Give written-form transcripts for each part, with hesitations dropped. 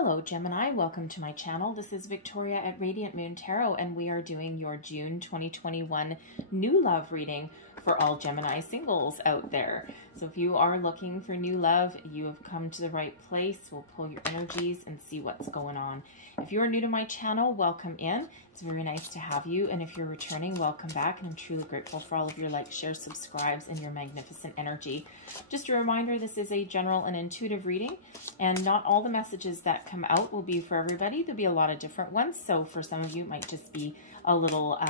Hello Gemini, welcome to my channel. This is Victoria at Radiant Moon Tarot, and we are doing your June 2021 new love reading for all Gemini singles out there. So if you are looking for new love, you have come to the right place. We'll pull your energies and see what's going on. If you are new to my channel, welcome in. It's very nice to have you. And if you're returning, welcome back. And I'm truly grateful for all of your likes, shares, subscribes, and your magnificent energy. Just a reminder, this is a general and intuitive reading, and not all the messages that come out will be for everybody. There'll be a lot of different ones. So for some of you, it might just be a little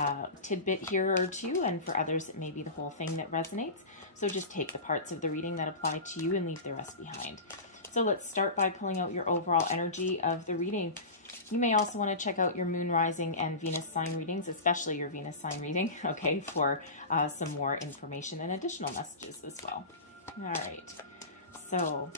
tidbit here or two, and for others, it may be the whole thing that resonates. So just take the parts of the reading that apply to you and leave the rest behind. So let's start by pulling out your overall energy of the reading. You may also want to check out your moon, rising, and Venus sign readings, especially your Venus sign reading, okay, for some more information and additional messages as well. All right, so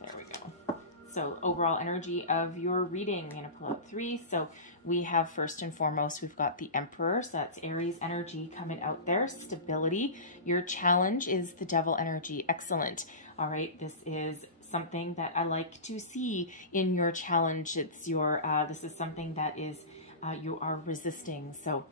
there we go. So overall energy of your reading, I'm going to pull out 3. So we have, first and foremost, we've got the Emperor. So that's Aries energy coming out there. Stability. Your challenge is the Devil energy. Excellent. All right. This is something that I like to see in your challenge. It's your, this is something that is, you are resisting. So,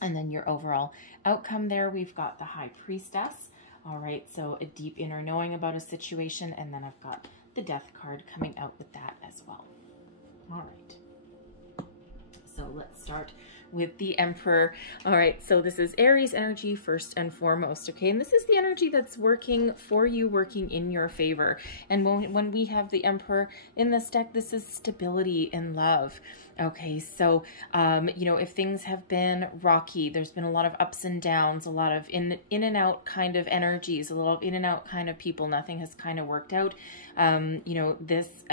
and then your overall outcome there, we've got the High Priestess. All right. So a deep inner knowing about a situation. And then I've got the Death card coming out with that as well. All right. So let's start with the Emperor. All right, so this is Aries energy first and foremost, okay? And this is the energy that's working for you, working in your favor. And when we have the Emperor in this deck, this is stability and love. Okay, so, you know, if things have been rocky, there's been a lot of ups and downs, a lot of in and out kind of energies, a little in and out kind of people, nothing has kind of worked out. You know, this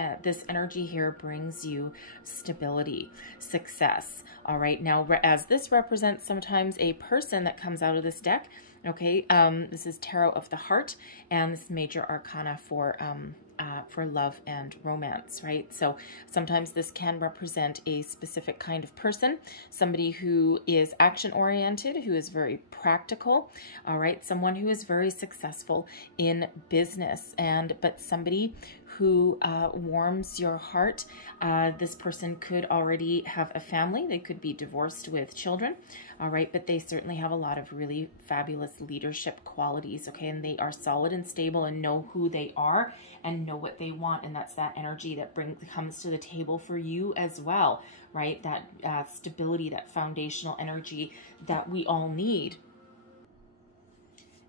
energy here brings you stability, success. All right, now as this represents sometimes a person that comes out of this deck, okay, this is Tarot of the Heart, and this is major arcana for love and romance, right? So sometimes this can represent a specific kind of person, somebody who is action-oriented, who is very practical, all right? Someone who is very successful in business, but somebody who warms your heart. This person could already have a family. They could be divorced with children, all right? But they certainly have a lot of really fabulous leadership qualities, okay? And they are solid and stable and know who they are and know what they want. And that's that energy that comes to the table for you as well, right? That stability, that foundational energy that we all need.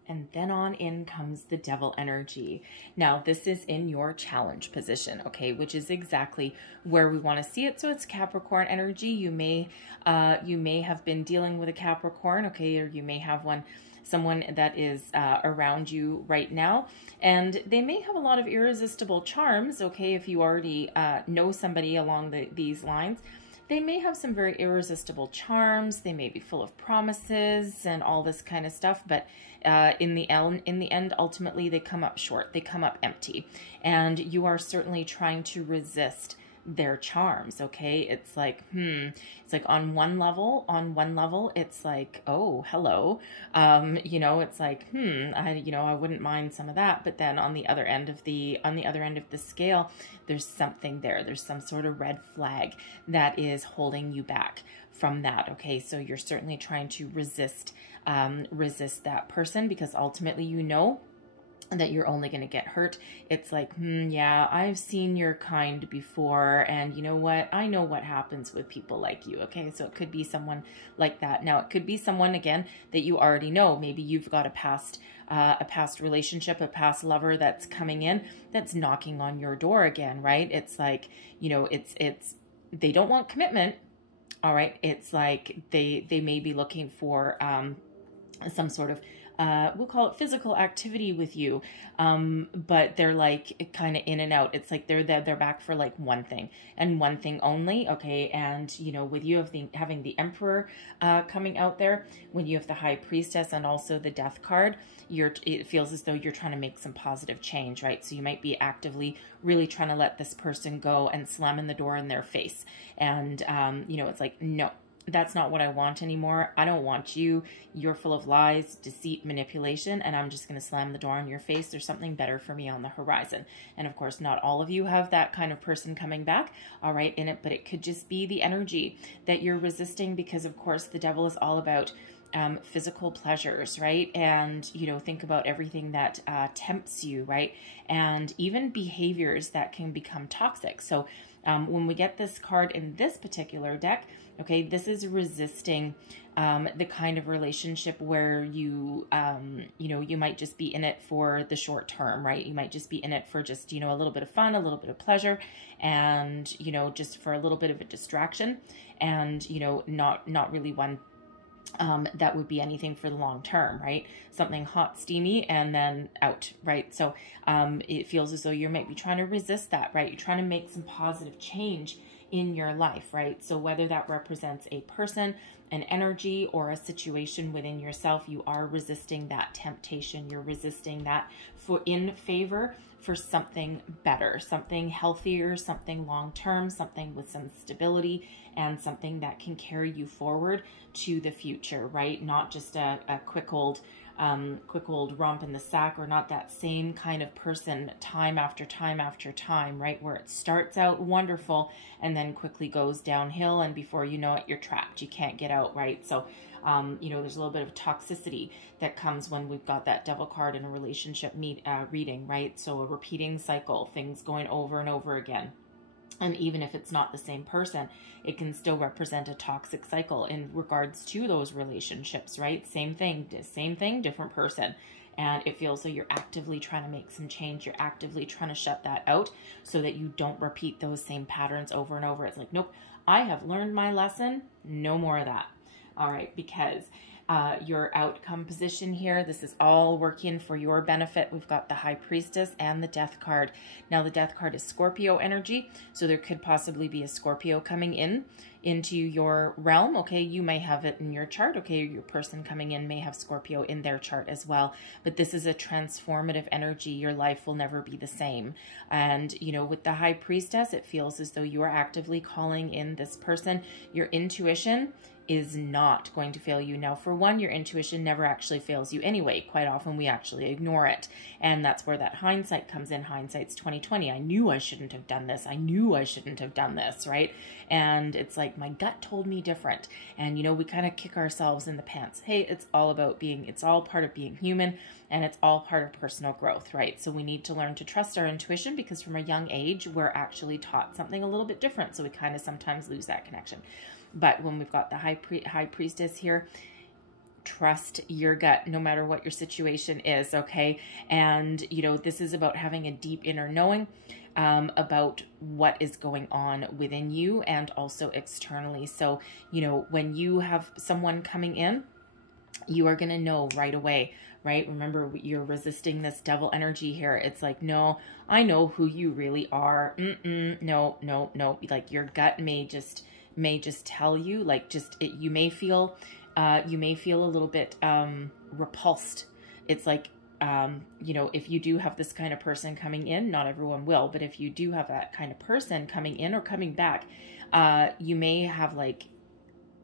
And then on in comes the Devil energy. Now, this is in your challenge position, okay, which is exactly where we want to see it. So it's Capricorn energy. You may have been dealing with a Capricorn, okay, or you may have someone that is around you right now, and they may have a lot of irresistible charms, okay, if you already know somebody along these lines. They may have some very irresistible charms. They may be full of promises and all this kind of stuff, but in the end, ultimately, they come up short. They come up empty, and you are certainly trying to resist their charms, okay? It's like, it's like on one level, it's like, oh, hello. You know, it's like, I wouldn't mind some of that. But then on the other end of the scale, there's something there. There's some sort of red flag that is holding you back from that, okay? So you're certainly trying to resist that person, because ultimately, you know that you're only going to get hurt. It's like, yeah, I've seen your kind before, and you know what? I know what happens with people like you, okay? So it could be someone like that. Now, it could be someone, again, that you already know. Maybe you've got a past relationship, a past lover that's coming in, that's knocking on your door again, right? It's like, you know, they don't want commitment, all right? It's like they may be looking for some sort of we'll call it physical activity with you, but they're like kind of in and out. It's like they're back for like one thing and one thing only, okay? And you know, with you having the Emperor coming out there, when you have the High Priestess and also the Death card, it feels as though you're trying to make some positive change, right? So you might be actively really trying to let this person go and slamming the door in their face, and you know, it's like, no, that's not what I want anymore. I don't want you. You're full of lies, deceit, manipulation, and I'm just going to slam the door in your face. There's something better for me on the horizon. And of course, not all of you have that kind of person coming back, all right, in it, but it could just be the energy that you're resisting because, of course, the devil is all about physical pleasures, right? And, you know, think about everything that tempts you, right? And even behaviors that can become toxic. So when we get this card in this particular deck, okay, this is resisting the kind of relationship where you, you know, you might just be in it for the short term, right? You might just be in it for just, you know, a little bit of fun, a little bit of pleasure, and, you know, just for a little bit of a distraction, and, you know, not really one that would be anything for the long term, right? Something hot, steamy, and then out, right? So it feels as though you might be trying to resist that, right? You're trying to make some positive change in your life, right? So whether that represents a person, an energy, or a situation within yourself, you are resisting that temptation. You're resisting that in favor for something better, something healthier, something long-term, something with some stability, and something that can carry you forward to the future, right? Not just a quick old romp in the sack, or not that same kind of person time after time after time, right? Where it starts out wonderful and then quickly goes downhill, and before you know it, you're trapped. You can't get out, right? So, you know, there's a little bit of toxicity that comes when we've got that devil card in a relationship reading, right? So a repeating cycle, things going over and over again. And even if it's not the same person, it can still represent a toxic cycle in regards to those relationships, right? Same thing, different person. And it feels like you're actively trying to make some change. You're actively trying to shut that out so that you don't repeat those same patterns over and over. It's like, nope, I have learned my lesson. No more of that. All right, because your outcome position here, this is all working for your benefit. We've got the High Priestess and the Death card. Now the Death card is Scorpio energy, so there could possibly be a Scorpio coming into your realm. Okay, you may have it in your chart. Okay, your person coming in may have Scorpio in their chart as well, but this is a transformative energy. Your life will never be the same. And you know, with the High Priestess, it feels as though you are actively calling in this person. Your intuition is not going to fail you. Now, for one, your intuition never actually fails you anyway. Quite often we actually ignore it. And that's where that hindsight comes in. Hindsight's 20/20. I knew I shouldn't have done this. I knew I shouldn't have done this, right? And it's like, my gut told me different. And, you know, we kind of kick ourselves in the pants. Hey, it's all part of being human, and it's all part of personal growth, right? So we need to learn to trust our intuition, because from a young age, we're actually taught something a little bit different. So we kind of sometimes lose that connection. But when we've got the High Priestess here, trust your gut no matter what your situation is, okay? And, you know, this is about having a deep inner knowing about what is going on within you and also externally. So, you know, when you have someone coming in, you are going to know right away, right? Remember, you're resisting this devil energy here. It's like, no, I know who you really are. No. Like your gut may just tell you, like, you may feel a little bit repulsed. It's like, you know, if you do have this kind of person coming in, not everyone will, but if you do have that kind of person coming in or coming back, you may have like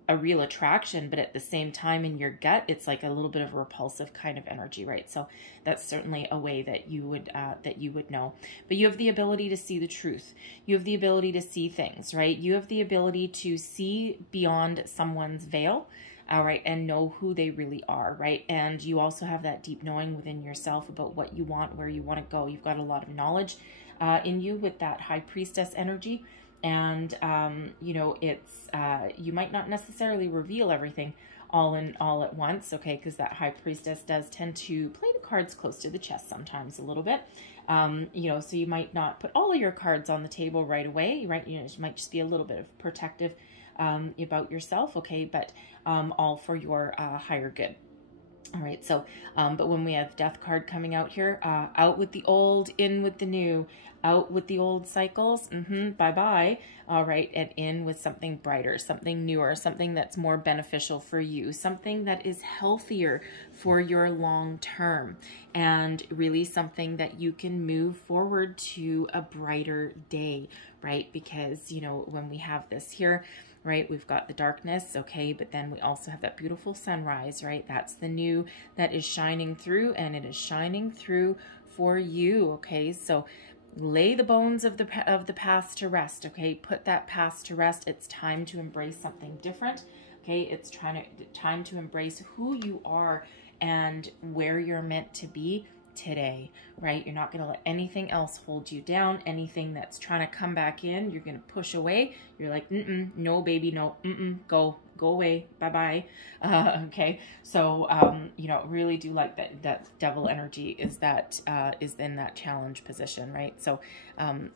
a real attraction, but at the same time in your gut, it's like a little bit of a repulsive kind of energy, right? So that's certainly a way that you would know. But you have the ability to see the truth. You have the ability to see things, right? You have the ability to see beyond someone's veil, all right, and know who they really are, right? And you also have that deep knowing within yourself about what you want, where you want to go. You've got a lot of knowledge in you with that High Priestess energy. And, you know, it's, you might not necessarily reveal everything all at once, okay, because that High Priestess does tend to play the cards close to the chest sometimes a little bit, you know, so you might not put all of your cards on the table right away, right? You know, it might just be a little bit of protective about yourself, okay, but all for your higher good. All right, so, but when we have Death card coming out here, out with the old, in with the new, Out with the old cycles, bye-bye, all right, and in with something brighter, something newer, something that's more beneficial for you, something that is healthier for your long term, and really something that you can move forward to a brighter day, right? Because, you know, when we have this here, right, we've got the darkness, okay, but then we also have that beautiful sunrise, right? That's the new that is shining through, and it is shining through for you, okay? So lay the bones of the past to rest, okay? Put that past to rest. It's time to embrace something different, okay? It's time to embrace who you are and where you're meant to be today, right? You're not going to let anything else hold you down. Anything that's trying to come back in, you're going to push away. You're like, no, baby, no, go away, bye-bye. Okay, so you know, really do like that devil energy is in that challenge position, right? So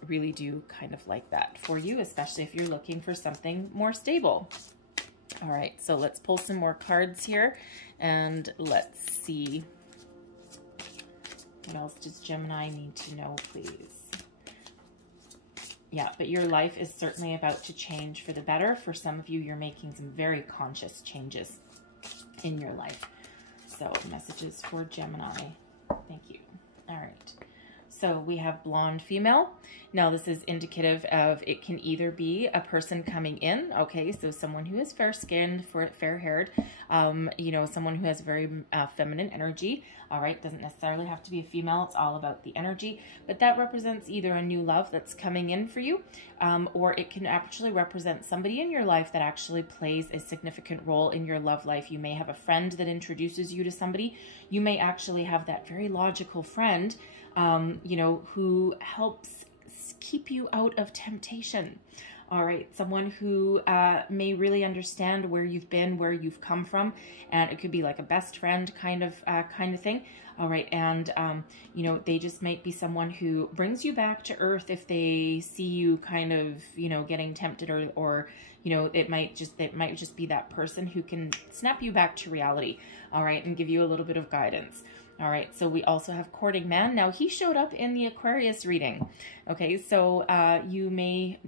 really do kind of like that for you, especially if you're looking for something more stable. All right, so let's pull some more cards here, and let's see. What else does Gemini need to know, please? Yeah, but your life is certainly about to change for the better. For some of you, you're making some very conscious changes in your life. So, messages for Gemini. Thank you. All right. So we have blonde female. Now this is indicative of, it can either be a person coming in, okay, so someone who is fair-skinned, fair-haired, you know, someone who has very feminine energy, all right, doesn't necessarily have to be a female, it's all about the energy, but that represents either a new love that's coming in for you, or it can actually represent somebody in your life that actually plays a significant role in your love life. You may have a friend that introduces you to somebody. You may actually have that very logical friend, you know, who helps keep you out of temptation. All right, someone who may really understand where you've been, where you've come from, and it could be like a best friend kind of thing. All right, and you know, they just might be someone who brings you back to earth if they see you kind of, you know, getting tempted, or you know, it might just be that person who can snap you back to reality. All right, and give you a little bit of guidance. All right, so we also have courting man. Now he showed up in the Aquarius reading. Okay, so you may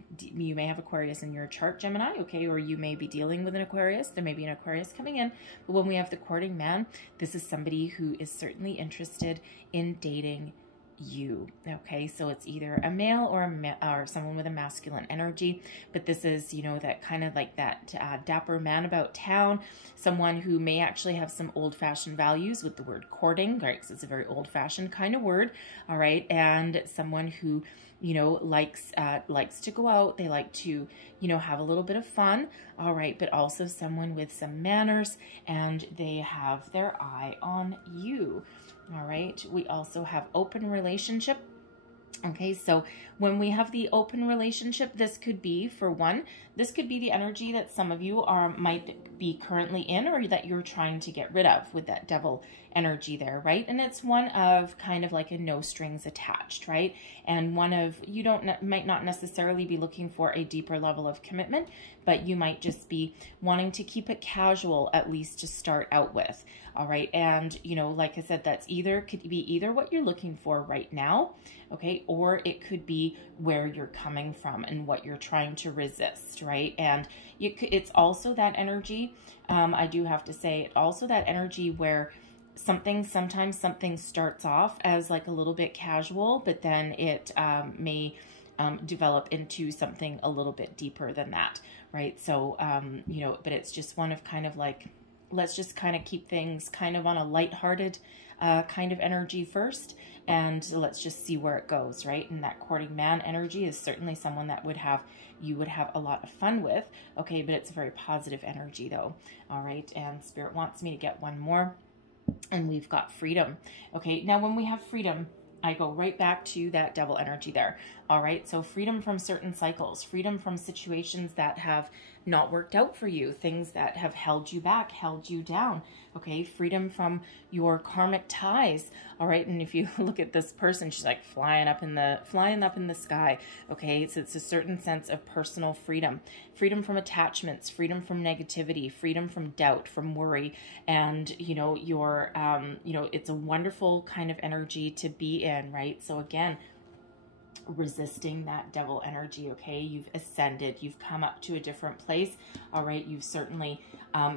have Aquarius in your chart, Gemini, okay, or you may be dealing with an Aquarius. There may be an Aquarius coming in. But when we have the courting man, this is somebody who is certainly interested in dating you. Okay, so it's either a male or someone with a masculine energy, but this is, you know, that kind of like that dapper man about town, someone who may actually have some old-fashioned values with the word courting, right? Because it's a very old-fashioned kind of word. All right, and someone who, you know, likes to go out. They like to, you know, have a little bit of fun. All right, but also someone with some manners, and they have their eye on you. All right, we also have open relationship. Okay, so when we have the open relationship, this could be, for one, this could be the energy that some of you might be currently in, or that you're trying to get rid of with that devil energy there, right? And it's one of kind of like a no strings attached, right? And one of, you might not necessarily be looking for a deeper level of commitment, but you might just be wanting to keep it casual, at least to start out with. All right, and you know, like I said, could be either what you're looking for right now, okay, or it could be where you're coming from and what you're trying to resist, right? And it's also that energy, I do have to say, also that energy where sometimes something starts off as like a little bit casual, but then it may develop into something a little bit deeper than that, right? So, you know, but it's just one of kind of like, let's just kind of keep things kind of on a lighthearted kind of energy first, and let's just see where it goes, right? And that courting man energy is certainly someone that you would have a lot of fun with, okay, but it's a very positive energy though. All right, and Spirit wants me to get one more, and we've got freedom. Okay, now when we have freedom, I go right back to that devil energy there. All right, so freedom from certain cycles, freedom from situations that have not worked out for you, things that have held you back, held you down. Okay, freedom from your karmic ties. All right, and if you look at this person, she's like flying up in the sky. Okay, so it's a certain sense of personal freedom, freedom from attachments, freedom from negativity, freedom from doubt, from worry, and you know, you know, it's a wonderful kind of energy to be in, right? So again, resisting that devil energy. Okay, you've ascended, you've come up to a different place. All right, you've certainly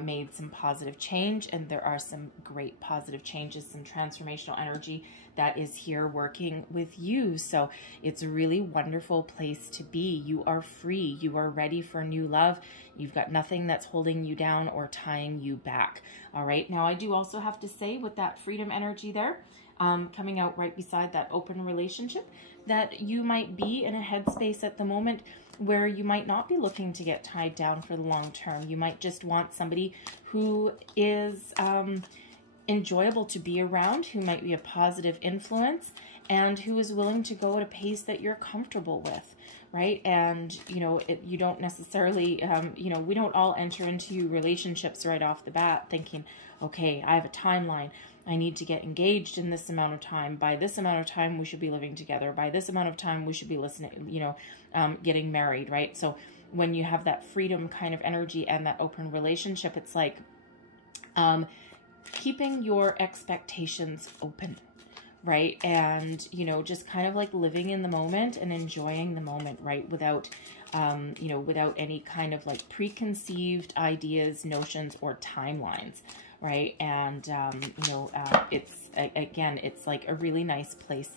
made some positive change, and there are some great positive changes, some transformational energy that is here working with you. So it's a really wonderful place to be. You are free, you are ready for new love. You've got nothing that's holding you down or tying you back. All right, now I do also have to say, with that freedom energy there coming out right beside that open relationship, that you might be in a headspace at the moment where you might not be looking to get tied down for the long term. You might just want somebody who is enjoyable to be around, who might be a positive influence, and who is willing to go at a pace that you're comfortable with, right? And, you know, you don't necessarily, you know, we don't all enter into relationships right off the bat thinking, okay, I have a timeline. I need to get engaged in this amount of time. By this amount of time, we should be living together. By this amount of time, we should be listening, you know, getting married, right? So when you have that freedom kind of energy and that open relationship, it's like keeping your expectations open, right? And, you know, just kind of like living in the moment and enjoying the moment, right? Without, you know, without any kind of like preconceived ideas, notions, or timelines, right? And, you know, it's, again, it's like a really nice place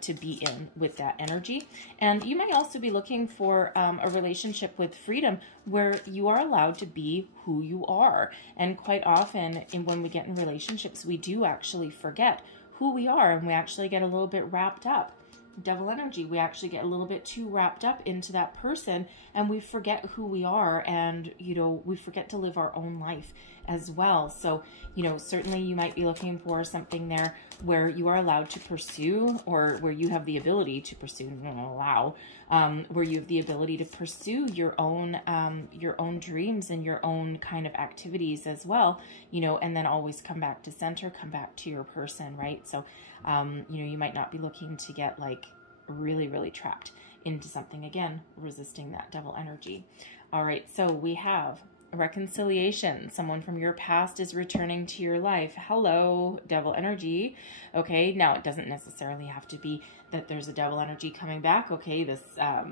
to be in with that energy. And you might also be looking for a relationship with freedom where you are allowed to be who you are. And quite often when we get in relationships, we do actually forget who we are, and we actually get a little bit wrapped up. Devil energy, we actually get a little bit too wrapped up into that person, and we forget who we are, and, you know, we forget to live our own life as well. So, you know, certainly you might be looking for something there where you are allowed to pursue, or where you have the ability to pursue, where you have the ability to pursue your own dreams and your own kind of activities as well, you know, and then always come back to center, come back to your person, right? So, you know, you might not be looking to get like really, really trapped into something, again, resisting that devil energy. All right, so we have reconciliation. Someone from your past is returning to your life. Hello, devil energy. Okay, now it doesn't necessarily have to be that there's a devil energy coming back. Okay, this,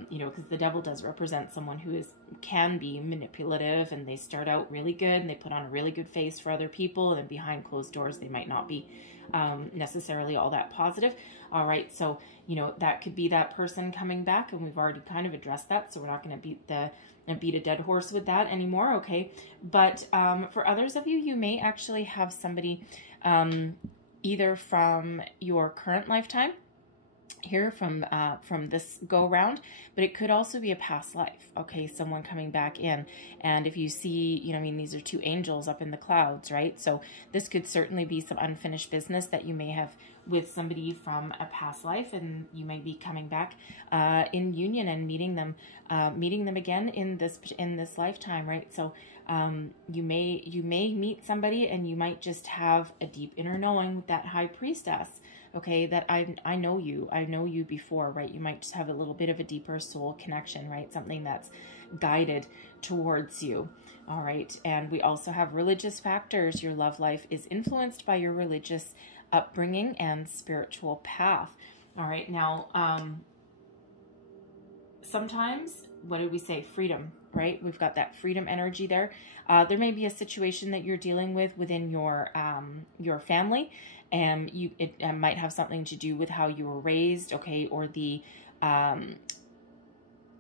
you know, because the devil does represent someone who can be manipulative, and they start out really good and they put on a really good face for other people, and behind closed doors they might not be necessarily all that positive. All right, so, you know, that could be that person coming back, and we've already kind of addressed that, so we're not going to beat a dead horse with that anymore. Okay, but for others of you, you may actually have somebody either from your current lifetime here, from this go round, but it could also be a past life. Okay, someone coming back in. And if you see, you know, I mean, these are two angels up in the clouds, right? So this could certainly be some unfinished business that you may have with somebody from a past life, and you may be coming back in union and meeting them again in this lifetime, right? So you may meet somebody, and you might just have a deep inner knowing with that high priestess. Okay, that I know you before, right? You might just have a little bit of a deeper soul connection, right? Something that's guided towards you. All right, and we also have religious factors. Your love life is influenced by your religious upbringing and spiritual path. All right, now sometimes, what did we say? Freedom, right? We've got that freedom energy there. There may be a situation that you're dealing with within your family, and it might have something to do with how you were raised, okay, or the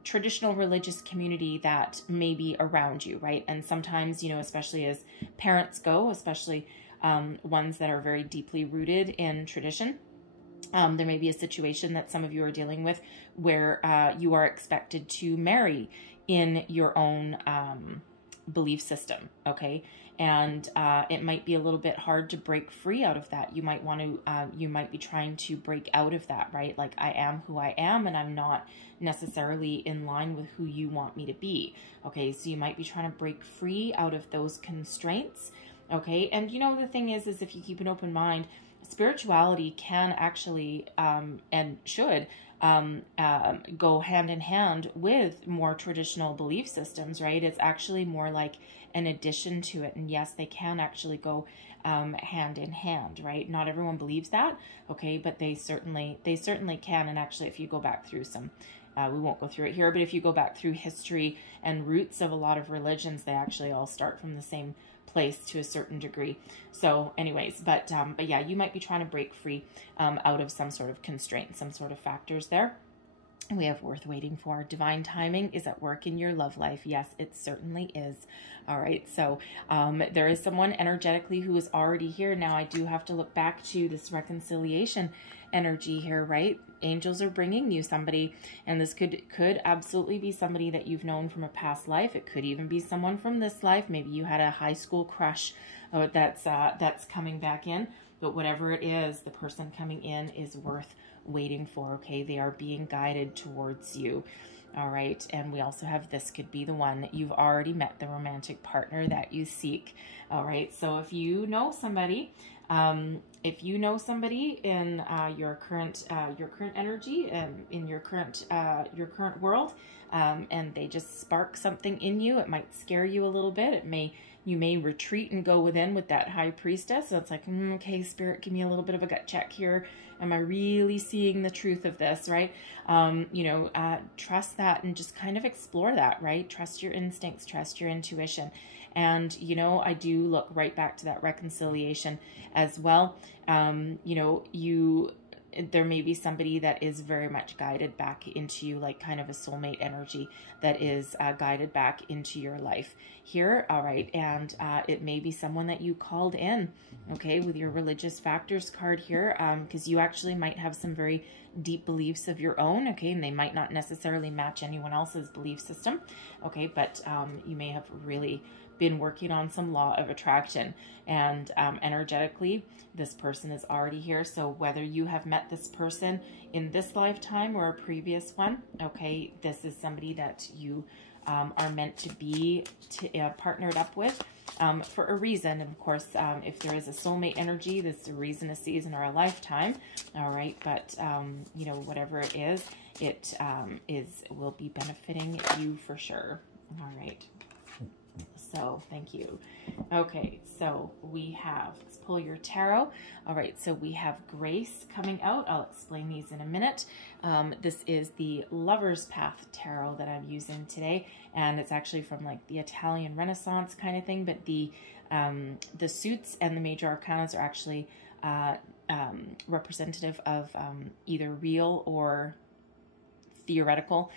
traditional religious community that may be around you, right? And sometimes, you know, especially as parents go, especially ones that are very deeply rooted in tradition, there may be a situation that some of you are dealing with where you are expected to marry in your own belief system, okay? And it might be a little bit hard to break free out of that. You might want to, you might be trying to break out of that, right? Like, I am who I am, and I'm not necessarily in line with who you want me to be, okay? So you might be trying to break free out of those constraints, okay? And, you know, the thing is if you keep an open mind, spirituality can actually and should go hand in hand with more traditional belief systems, right? It's actually more like an addition to it. And yes, they can actually go hand in hand, right? Not everyone believes that, okay, but they certainly can. And actually, if you go back through some, we won't go through it here, but if you go back through history and roots of a lot of religions, they actually all start from the same place to a certain degree. So anyways, but yeah, you might be trying to break free out of some sort of constraint, some sort of factors there. We have worth waiting for. Divine timing is at work in your love life. Yes, it certainly is. All right. So there is someone energetically who is already here. Now I do have to look back to this reconciliation energy here, right? Angels are bringing you somebody, and this could absolutely be somebody that you've known from a past life. It could even be someone from this life. Maybe you had a high school crush that's coming back in. But whatever it is, the person coming in is worth waiting for, okay? They are being guided towards you, all right? And we also have, this could be the one that you've already met, the romantic partner that you seek, all right? So if you know somebody, in your current energy, in your current world, and they just spark something in you, it might scare you a little bit. You may retreat and go within with that high priestess. So it's like, okay, Spirit, give me a little bit of a gut check here. Am I really seeing the truth of this, right? Trust that and just kind of explore that, right? Trust your instincts, trust your intuition. And, I do look right back to that reconciliation as well. There may be somebody that is very much guided back into you, like kind of a soulmate energy that is guided back into your life here. All right. And it may be someone that you called in, okay, with your religious factors card here, because you actually might have some very deep beliefs of your own, okay, and they might not necessarily match anyone else's belief system, okay, but you may have really been working on some law of attraction, and energetically this person is already here. So whether you have met this person in this lifetime or a previous one, okay, this is somebody that you are meant to be partnered up with for a reason. And of course, if there is a soulmate energy, this is a reason, a season, or a lifetime, all right, but whatever it is, it will be benefiting you for sure. All right. So thank you. Okay, so we have, let's pull your tarot. All right, so we have Grace coming out. I'll explain these in a minute. This is the Lover's Path Tarot that I'm using today, and it's actually from like the Italian Renaissance kind of thing, but the suits and the major arcanas are actually representative of either real or theoretical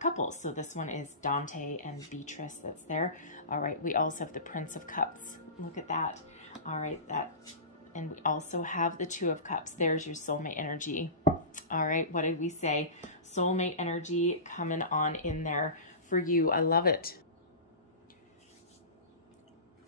couples. So this one is Dante and Beatrice that's there. All right, we also have the Prince of Cups. Look at that. All right, and we also have the Two of Cups. There's your soulmate energy. All right, what did we say? Soulmate energy coming on in there for you. I love it.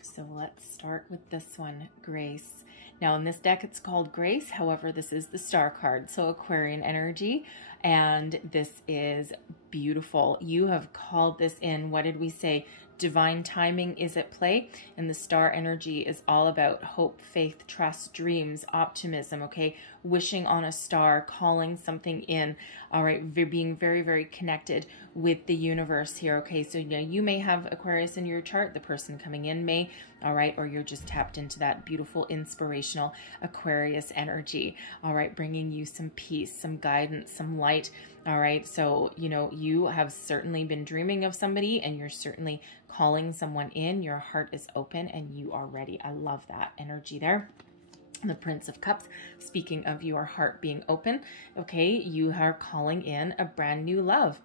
So let's start with this one, Grace. Now in this deck, it's called Grace. However, this is the star card, so Aquarian energy. And this is beautiful. You have called this in. What did we say? Divine timing is at play, and the star energy is all about hope, faith, trust, dreams, optimism, okay? Wishing on a star, calling something in, all right? Being very, very connected with the universe here, okay? So you may have Aquarius in your chart, the person coming in may, all right? Or you're just tapped into that beautiful, inspirational Aquarius energy, all right? Bringing you some peace, some guidance, some light, all right? So, you have certainly been dreaming of somebody, and you're certainly calling someone in. Your heart is open and you are ready. I love that energy there. The Prince of Cups, speaking of your heart being open, okay, you are calling in a brand new love.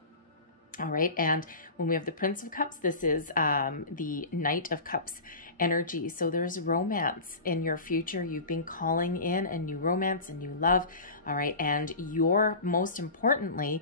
All right, and when we have the Prince of Cups, this is the Knight of Cups energy. So there's romance in your future. You've been calling in a new romance, a new love. All right, and you're most importantly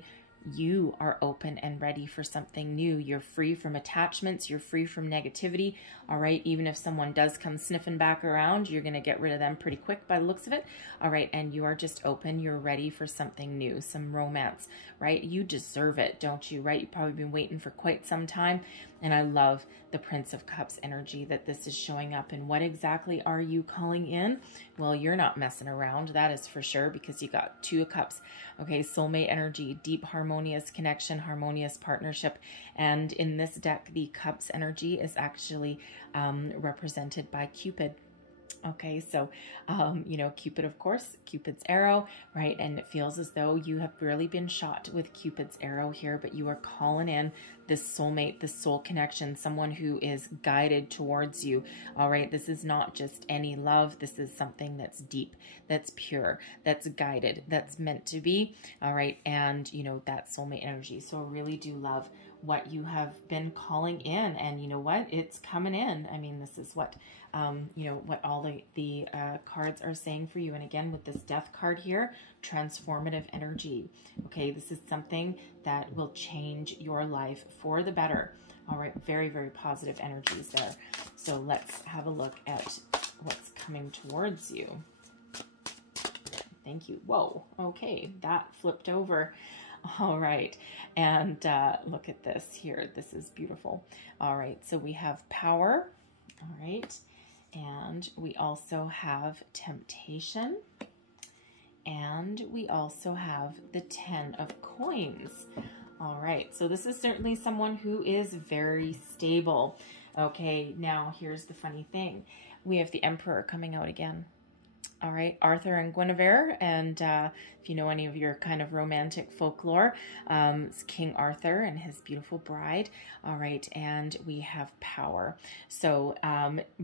you are open and ready for something new. You're free from attachments. You're free from negativity. All right. Even if someone does come sniffing back around, you're going to get rid of them pretty quick by the looks of it. All right. And you are just open. You're ready for something new, some romance, right? You deserve it, don't you? Right. You've probably been waiting for quite some time. And I love the Prince of Cups energy that this is showing up. And what exactly are you calling in? Well, you're not messing around. That is for sure, because you got 2 of Cups. Okay. Soulmate energy, deep harmonious connection, harmonious partnership. And in this deck, the Cups energy is actually represented by Cupid. Okay, so, you know, Cupid, of course, Cupid's arrow, right? And it feels as though you have really been shot with Cupid's arrow here, but you are calling in this soulmate, this soul connection, someone who is guided towards you. All right, this is not just any love. This is something that's deep, that's pure, that's guided, that's meant to be. All right, and, you know, that soulmate energy. So I really do love what you have been calling in, and you know what, it's coming in. I mean, this is what you know, what all the cards are saying for you. And again, with this Death card here, transformative energy. Okay, this is something that will change your life for the better. All right, very, very positive energies there. So let's have a look at what's coming towards you. Thank you. Whoa, okay, that flipped over. All right, and look at this here. This is beautiful. All right, so we have power. All right, and we also have temptation, and we also have the 10 of coins. All right, so this is certainly someone who is very stable. Okay, now here's the funny thing. We have the Emperor coming out again. All right, Arthur and Guinevere, and if you know any of your kind of romantic folklore, it's King Arthur and his beautiful bride. All right, and we have power. So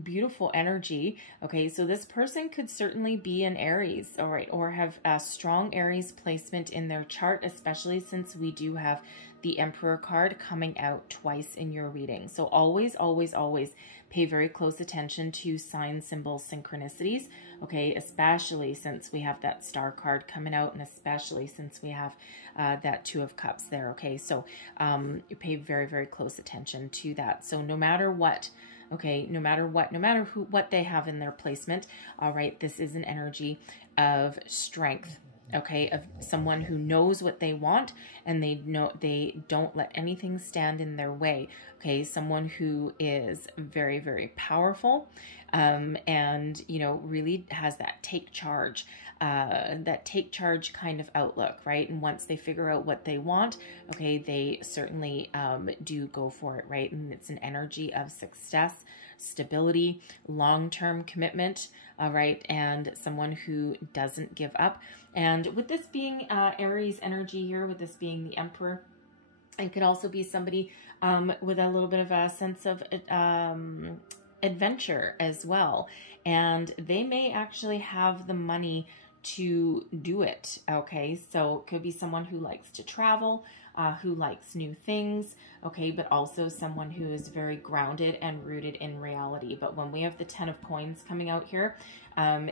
beautiful energy. Okay, so this person could certainly be an Aries, all right, or have a strong Aries placement in their chart, especially since we do have the Emperor card coming out twice in your reading. So always, always, always pay very close attention to sign, symbol, synchronicities, okay, especially since we have that Star card coming out, and especially since we have that 2 of Cups there, okay? So you pay very, very close attention to that. So no matter what, okay, no matter what, no matter what they have in their placement, all right, this is an energy of strength, okay, of someone who knows what they want, and they don't let anything stand in their way. Okay, someone who is very, very powerful, and you know, really has that take charge kind of outlook, right? And once they figure out what they want, okay, they certainly do go for it, right? And it's an energy of success, stability, long-term commitment, all right, and someone who doesn't give up. And with this being Aries energy here, with this being the Emperor, it could also be somebody with a little bit of a sense of adventure as well. And they may actually have the money to do it, okay? So it could be someone who likes to travel, who likes new things, okay, but also someone who is very grounded and rooted in reality. But when we have the 10 of coins coming out here,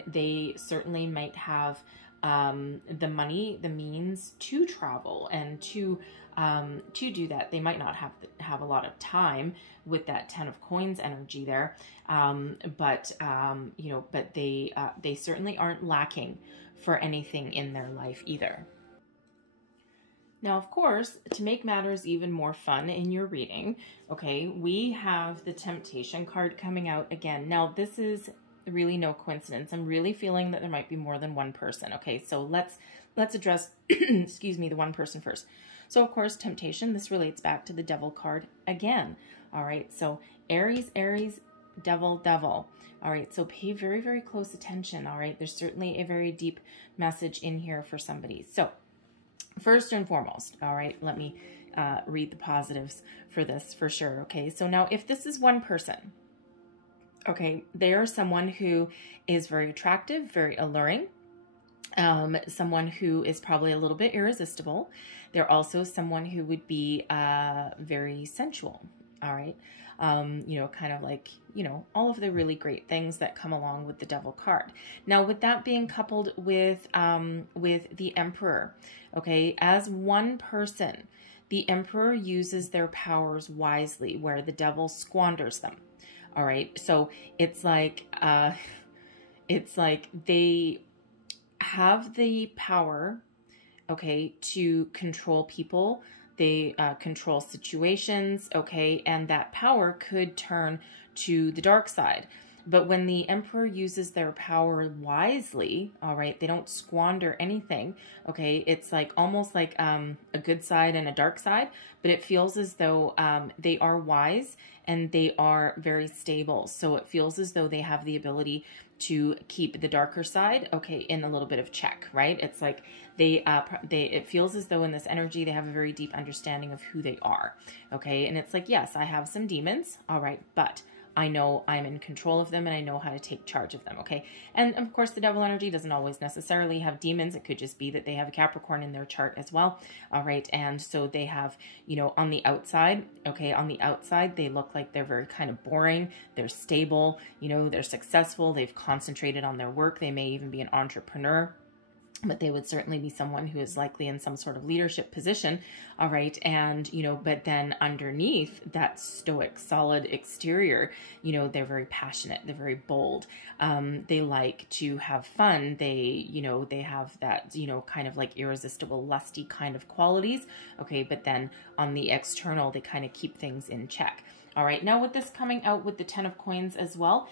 they certainly might have the money, the means to travel and to do that. They might not have a lot of time with that 10 of coins energy there, but you know, but they certainly aren't lacking for anything in their life either. Now, of course, to make matters even more fun in your reading, okay, we have the Temptation card coming out again. Now, this is really no coincidence. I'm really feeling that there might be more than one person. Okay, so let's address, excuse me, the one person first. So, of course, Temptation, this relates back to the Devil card again. All right, so Aries, Aries, Devil, Devil. All right, so pay very, very close attention. All right, there's certainly a very deep message in here for somebody. So, first and foremost, all right, let me read the positives for this for sure, okay? So now if this is one person, okay, they are someone who is very attractive, very alluring, someone who is probably a little bit irresistible. They're also someone who would be very sensual, All right. You know, kind of like, you know, all of the really great things that come along with the Devil card. Now, with that being coupled with the Emperor, okay, as one person, the Emperor uses their powers wisely, where the Devil squanders them. All right. So it's like they have the power, okay, to control people. They control situations, okay, and that power could turn to the dark side. But when the Emperor uses their power wisely, all right, they don't squander anything, okay? It's like almost like a good side and a dark side, but it feels as though they are wise and they are very stable. So it feels as though they have the ability to keep the darker side, okay, in a little bit of check, right? It's like it feels as though in this energy, they have a very deep understanding of who they are, okay? And it's like, yes, I have some demons, all right, but I know I'm in control of them and I know how to take charge of them, okay? And of course, the Devil energy doesn't always necessarily have demons. It could just be that they have a Capricorn in their chart as well, all right? And so they have, you know, on the outside, okay, on the outside, they look like they're very kind of boring. They're stable, you know, they're successful. They've concentrated on their work. They may even be an entrepreneur, but they would certainly be someone who is likely in some sort of leadership position, all right? And, you know, but then underneath that stoic, solid exterior, you know, they're very passionate, they're very bold. They like to have fun. They, you know, they have that, you know, kind of like irresistible, lusty kind of qualities, okay? But then on the external, they kind of keep things in check. All right, now with this coming out with the 10 of coins as well,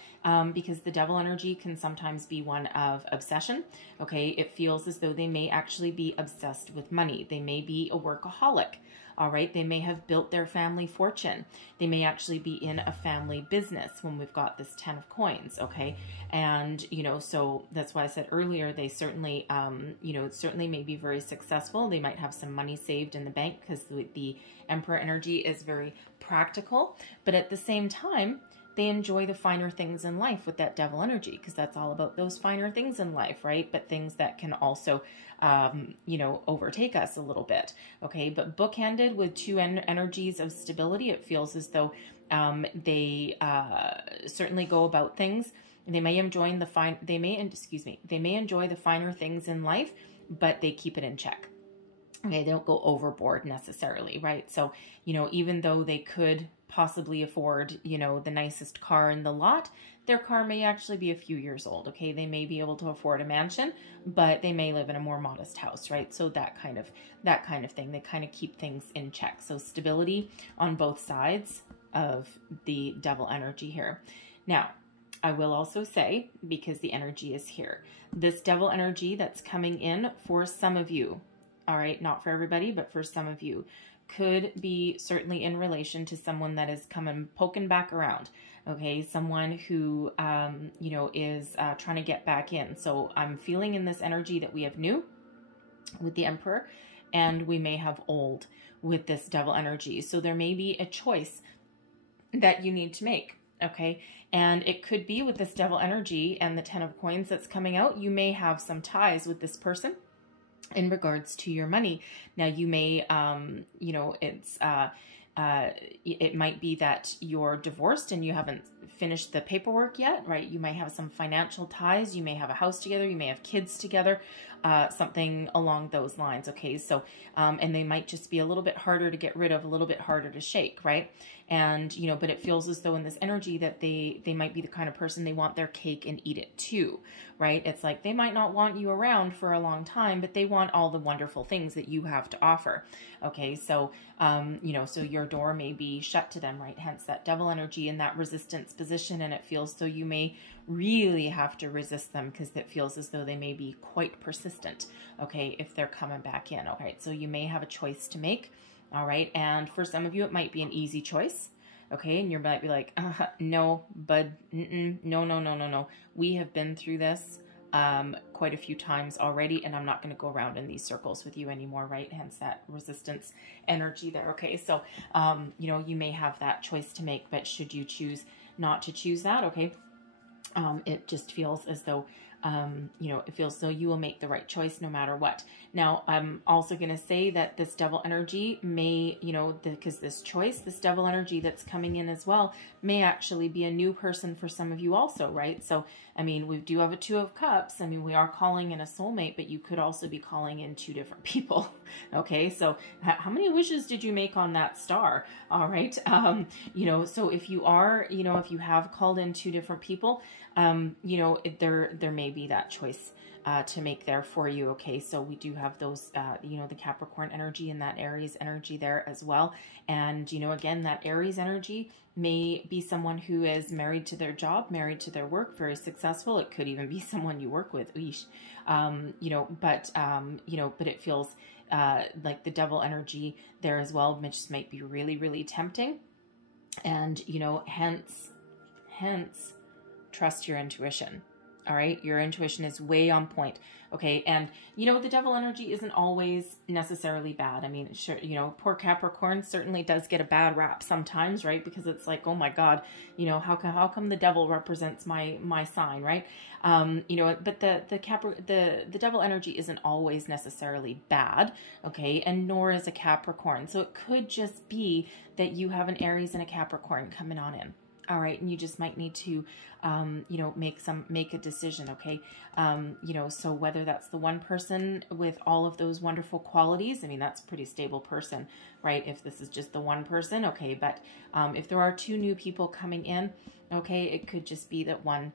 because the Devil energy can sometimes be one of obsession, okay? It feels as though they may actually be obsessed with money. They may be a workaholic, all right? They may have built their family fortune. They may actually be in a family business when we've got this 10 of coins, okay? And, you know, so that's why I said earlier, they certainly, you know, certainly may be very successful. They might have some money saved in the bank because the Emperor energy is very practical, but at the same time, they enjoy the finer things in life with that Devil energy, because that's all about those finer things in life, right? But things that can also, you know, overtake us a little bit, okay? But bookended with two energies of stability, it feels as though they certainly go about things. They may enjoy the they may enjoy the finer things in life, but they keep it in check. Okay, they don't go overboard necessarily, right? So, you know, even though they could possibly afford, you know, the nicest car in the lot, their car may actually be a few years old, okay? They may be able to afford a mansion, but they may live in a more modest house, right? So that kind of thing, they kind of keep things in check. So stability on both sides of the Devil energy here. Now, I will also say, because the energy is here, this Devil energy that's coming in for some of you, all right, not for everybody, but for some of you, could be certainly in relation to someone that is coming, poking back around, okay? Someone who, you know, is trying to get back in. So I'm feeling in this energy that we have new with the Emperor, and we may have old with this Devil energy. So there may be a choice that you need to make, okay? And it could be with this Devil energy and the 10 of coins that's coming out, you may have some ties with this person in regards to your money. Now you may, you know, it might be that you're divorced and you haven't finished the paperwork yet, right? You might have some financial ties. You may have a house together. You may have kids together, something along those lines. Okay. So, and they might just be a little bit harder to get rid of, a little bit harder to shake, right? And, you know, but it feels as though in this energy that they might be the kind of person, they want their cake and eat it too, right? It's like they might not want you around for a long time, but they want all the wonderful things that you have to offer. Okay. So, you know, so your door may be shut to them, right? Hence that Devil energy in that resistance position. And it feels so you may really have to resist them because it feels as though they may be quite persistent. Okay. If they're coming back in. All right. So you may have a choice to make. All right. And for some of you, it might be an easy choice. Okay. And you might be like, no, bud, no. We have been through this quite a few times already, and I'm not going to go around in these circles with you anymore, right? Hence that resistance energy there. Okay. So, you know, you may have that choice to make, but should you choose not to choose that, okay, it just feels as though you know, it feels so you will make the right choice no matter what. Now, I'm also going to say that this devil energy may, you know, because this choice, this devil energy that's coming in as well, may actually be a new person for some of you also, right? So, I mean, we do have a Two of Cups. I mean, we are calling in a soulmate, but you could also be calling in two different people. Okay, so how many wishes did you make on that star? All right, you know, so if you are, you know, if you have called in two different people, you know, there may be that choice to make there for you. Okay, so we do have those, you know, the Capricorn energy and that Aries energy there as well. And, you know, again, that Aries energy may be someone who is married to their job, married to their work, very successful. It could even be someone you work with, you know, but it feels like the devil energy there as well, which might be really, really tempting. And, you know, hence, trust your intuition. All right. Your intuition is way on point. Okay. And, you know, the devil energy isn't always necessarily bad. I mean, sure, you know, poor Capricorn certainly does get a bad rap sometimes, right? Because it's like, oh my God, you know, how come the devil represents my sign, right? You know, but the devil energy isn't always necessarily bad. Okay. And nor is a Capricorn. So it could just be that you have an Aries and a Capricorn coming on in. All right. And you just might need to, you know, make a decision. Okay. You know, so whether that's the one person with all of those wonderful qualities, I mean, that's a pretty stable person, right? If this is just the one person, okay. But, if there are two new people coming in, okay, it could just be that one,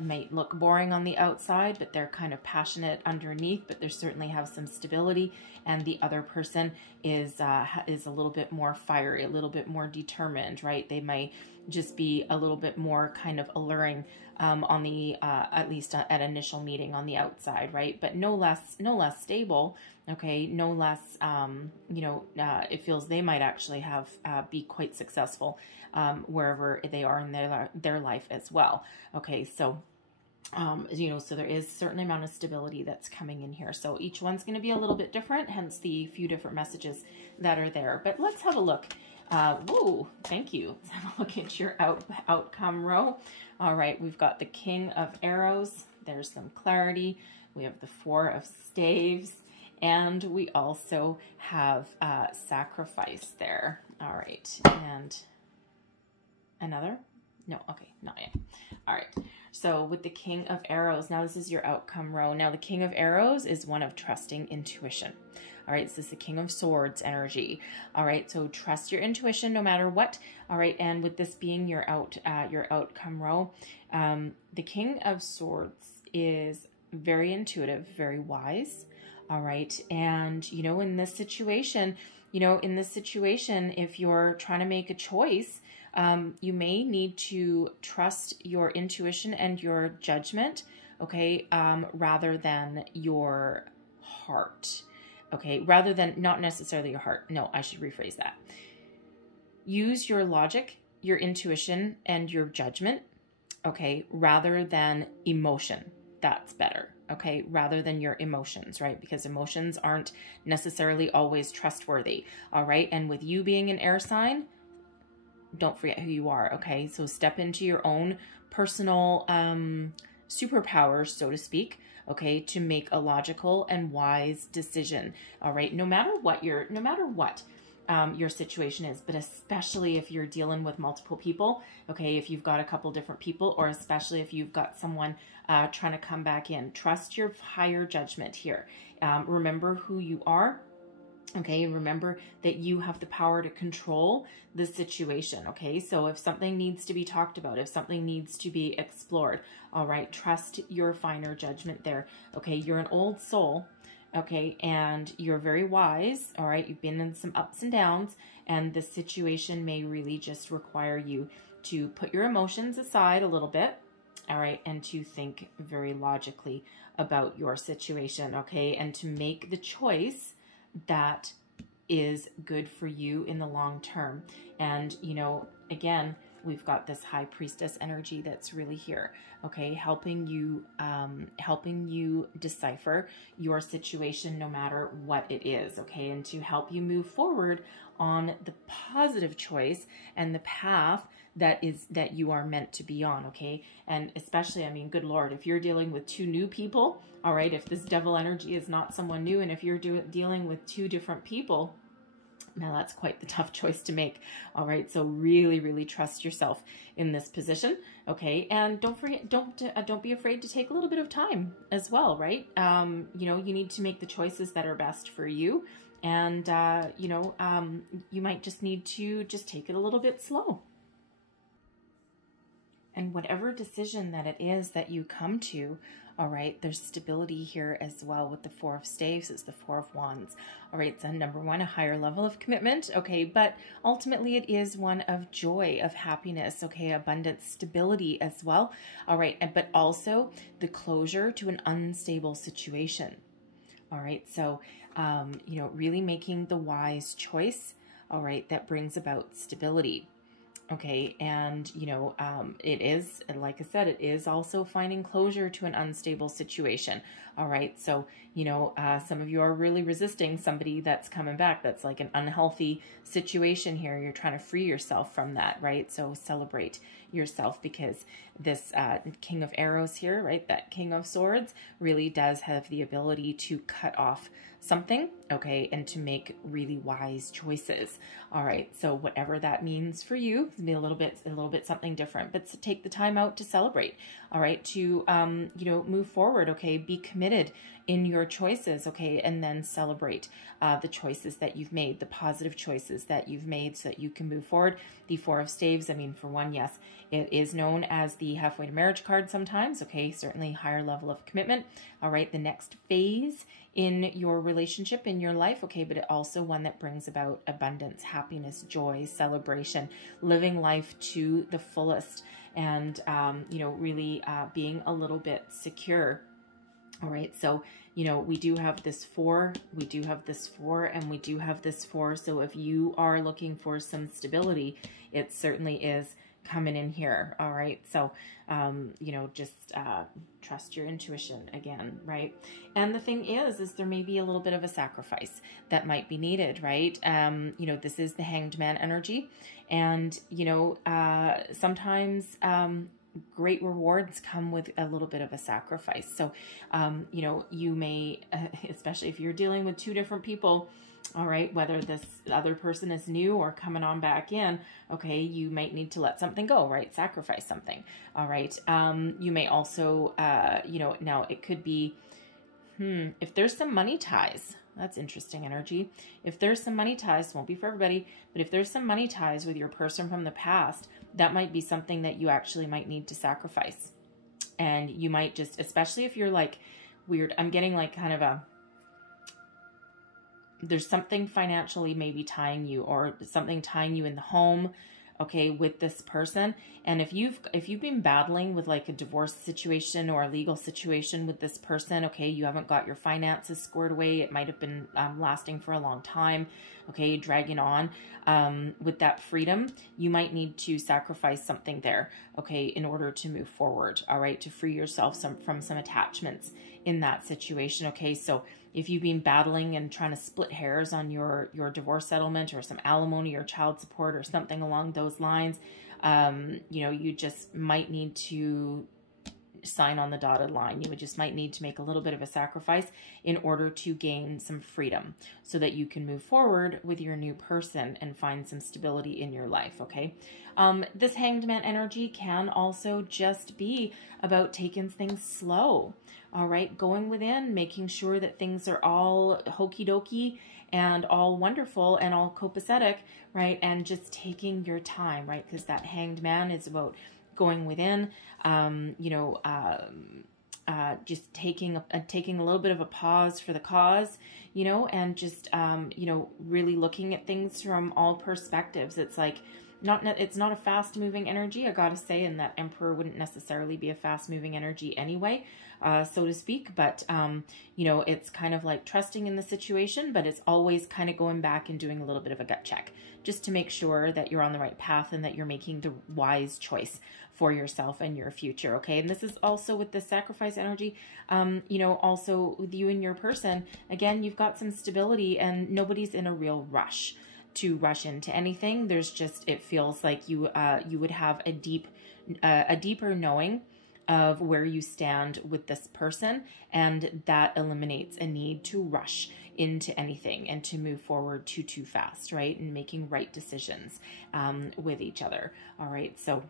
might look boring on the outside, but they're kind of passionate underneath, but they certainly have some stability. And the other person is a little bit more fiery, a little bit more determined, right? They might just be a little bit more kind of alluring, on the, at least at initial meeting on the outside, right? But no less stable. Okay. No less, you know, it feels they might actually have, be quite successful, wherever they are in their life as well. Okay. So, you know, so there is a certain amount of stability that's coming in here. So each one's going to be a little bit different, hence the few different messages that are there. But let's have a look. Whoa, thank you. Let's have a look at your outcome row. All right, we've got the King of Arrows. There's some clarity. We have the Four of Staves, and we also have Sacrifice there. All right, and another? No, okay, not yet. All right, so with the King of Arrows, now this is your outcome row. Now the King of Arrows is one of trusting intuition. All right, so this is the King of Swords energy. All right, so trust your intuition no matter what. All right, and with this being your outcome row, the King of Swords is very intuitive, very wise. All right, and you know, in this situation, if you're trying to make a choice, you may need to trust your intuition and your judgment, okay, rather than your heart. Okay, rather than, not necessarily your heart. No, I should rephrase that. Use your logic, your intuition, and your judgment, okay, rather than emotion. That's better, okay, rather than your emotions, right? Because emotions aren't necessarily always trustworthy, all right? And with you being an air sign, don't forget who you are, okay? So step into your own personal superpowers, so to speak, okay, to make a logical and wise decision. All right, no matter what your situation is, but especially if you're dealing with multiple people, okay, if you've got a couple different people, or especially if you've got someone trying to come back in, trust your higher judgment here. Remember who you are. Okay, remember that you have the power to control the situation, okay? So if something needs to be talked about, if something needs to be explored, all right, trust your finer judgment there, okay? You're an old soul, okay, and you're very wise, all right? You've been in some ups and downs, and the situation may really just require you to put your emotions aside a little bit, all right, and to think very logically about your situation, okay? And to make the choice that is good for you in the long term. And, you know, again, we've got this high priestess energy that's really here, okay, helping you decipher your situation no matter what it is, okay, and to help you move forward on the positive choice and the path that you are meant to be on, okay? And especially, I mean, good Lord, if you're dealing with two new people, all right, if this devil energy is not someone new, and if you're dealing with two different people, now that's quite the tough choice to make. All right. So really, really trust yourself in this position. Okay. And don't forget, don't be afraid to take a little bit of time as well. Right. You know, you need to make the choices that are best for you. And, you know, you might just need to just take it a little bit slow. And whatever decision that it is that you come to, all right, there's stability here as well with the Four of Staves. It's the Four of Wands. All right, so number one, a higher level of commitment, okay, but ultimately it is one of joy, of happiness, okay, abundance, stability as well, all right, but also the closure to an unstable situation. All right, so, you know, really making the wise choice, all right, that brings about stability. Okay, and, you know, it is, like I said, it is also finding closure to an unstable situation. All right, so, you know, some of you are really resisting somebody that's coming back. That's like an unhealthy situation here. You're trying to free yourself from that, right? So celebrate yourself, because this King of Arrows here, right, that King of Swords really does have the ability to cut off something, okay, and to make really wise choices. All right, so whatever that means for you, it's be a little bit something different, but take the time out to celebrate. All right, to you know, move forward. Okay, be committed in your choices. Okay, and then celebrate the choices that you've made, the positive choices that you've made, so that you can move forward. The Four of Staves, I mean, for one, yes, it is known as the halfway to marriage card sometimes. Okay, certainly higher level of commitment. All right, the next phase in your relationship, in your life, okay, but it also one that brings about abundance, happiness, joy, celebration, living life to the fullest, and you know, really being a little bit secure. All right, so, you know, we do have this 4, we do have this 4, and we do have this 4. So if you are looking for some stability, it certainly is coming in here. All right, so you know, just trust your intuition again, right? And the thing is there may be a little bit of a sacrifice that might be needed, right? You know, this is the Hanged Man energy, and you know, sometimes great rewards come with a little bit of a sacrifice. So you know, you may especially if you're dealing with two different people, all right, whether this other person is new or coming on back in, okay, you might need to let something go, right? Sacrifice something. All right. You may also, you know, now it could be, if there's some money ties, that's interesting energy. If there's some money ties, won't be for everybody, but if there's some money ties with your person from the past, that might be something that you actually might need to sacrifice. And you might just, especially if you're like weird, I'm getting like kind of there's something financially maybe tying you, or something tying you in the home, okay, with this person. And if you've been battling with like a divorce situation or a legal situation with this person, okay, you haven't got your finances squared away. It might have been lasting for a long time, okay, dragging on. With that freedom, you might need to sacrifice something there, okay, in order to move forward, all right, to free yourself from some attachments in that situation, okay? So if you've been battling and trying to split hairs on your divorce settlement, or some alimony or child support or something along those lines, you know, you just might need to sign on the dotted line. You just might need to make a little bit of a sacrifice in order to gain some freedom, so that you can move forward with your new person and find some stability in your life, okay? This Hanged Man energy can also just be about taking things slow, all right? Going within, making sure that things are all hokey dokey and all wonderful and all copacetic, right? And just taking your time, right? Because that Hanged Man is about going within, you know, just taking a little bit of a pause for the cause, you know, and just, you know, really looking at things from all perspectives. It's like, it's not a fast moving energy, I gotta say, and that Emperor wouldn't necessarily be a fast moving energy anyway, so to speak. But, you know, it's kind of like trusting in the situation, but it's always kind of going back and doing a little bit of a gut check just to make sure that you're on the right path and that you're making the wise choice for yourself and your future. Okay. And this is also with the sacrifice energy, you know, also with you and your person, again, you've got some stability and nobody's in a real rush to rush into anything. There's just, it feels like you would have a deeper knowing of where you stand with this person, and that eliminates a need to rush into anything and to move forward too fast, right? And making right decisions with each other. All right. So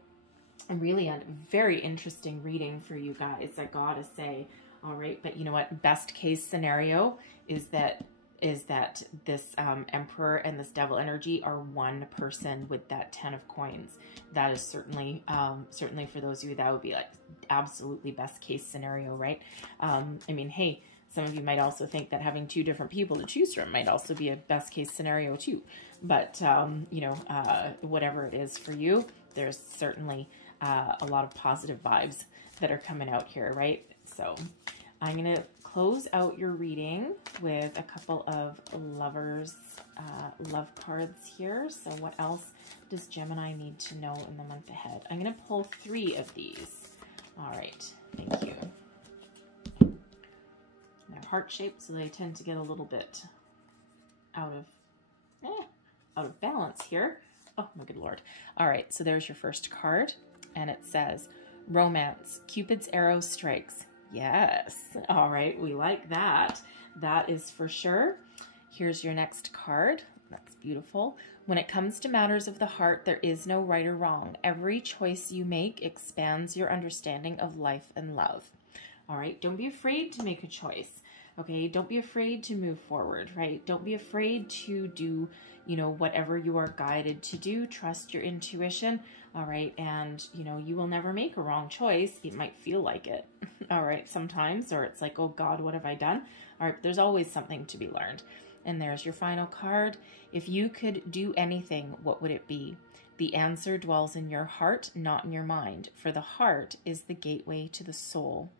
really a very interesting reading for you guys, I gotta say. All right. But you know what? Best case scenario is that this Emperor and this Devil energy are one person with that 10 of coins. That is certainly for those of you, that would be like absolutely best case scenario, right? I mean, hey, some of you might also think that having two different people to choose from might also be a best case scenario too. But, you know, whatever it is for you, there's certainly a lot of positive vibes that are coming out here, right? So I'm going to close out your reading with a couple of lovers, love cards here. So what else does Gemini need to know in the month ahead? I'm going to pull 3 of these. All right. Thank you. They're heart-shaped, so they tend to get a little bit out of balance here. Oh, my good Lord. All right. So there's your first card, and it says, Romance, Cupid's arrow strikes. Yes. All right. We like that. That is for sure. Here's your next card. That's beautiful. When it comes to matters of the heart, there is no right or wrong. Every choice you make expands your understanding of life and love. All right. Don't be afraid to make a choice. Okay. Don't be afraid to move forward, right? Don't be afraid to do, you know, whatever you are guided to do. Trust your intuition. All right. And, you know, you will never make a wrong choice. It might feel like it. All right. Sometimes, or it's like, oh God, what have I done? All right. There's always something to be learned. And there's your final card. If you could do anything, what would it be? The answer dwells in your heart, not in your mind. For the heart is the gateway to the soul.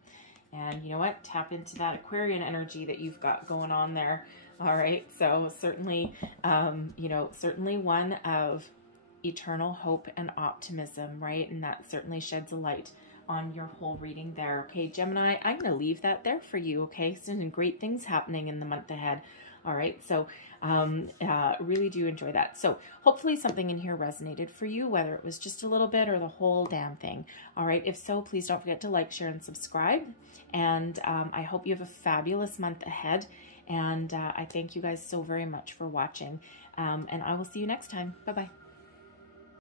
And you know what? Tap into that Aquarian energy that you've got going on there. All right. So certainly, you know, certainly one of eternal hope and optimism, right? And that certainly sheds a light on your whole reading there. Okay, Gemini, I'm going to leave that there for you. Okay. Some great things happening in the month ahead. All right. So, really do enjoy that. So hopefully something in here resonated for you, whether it was just a little bit or the whole damn thing. All right. If so, please don't forget to like, share, and subscribe. And, I hope you have a fabulous month ahead. And, I thank you guys so very much for watching. And I will see you next time. Bye-bye.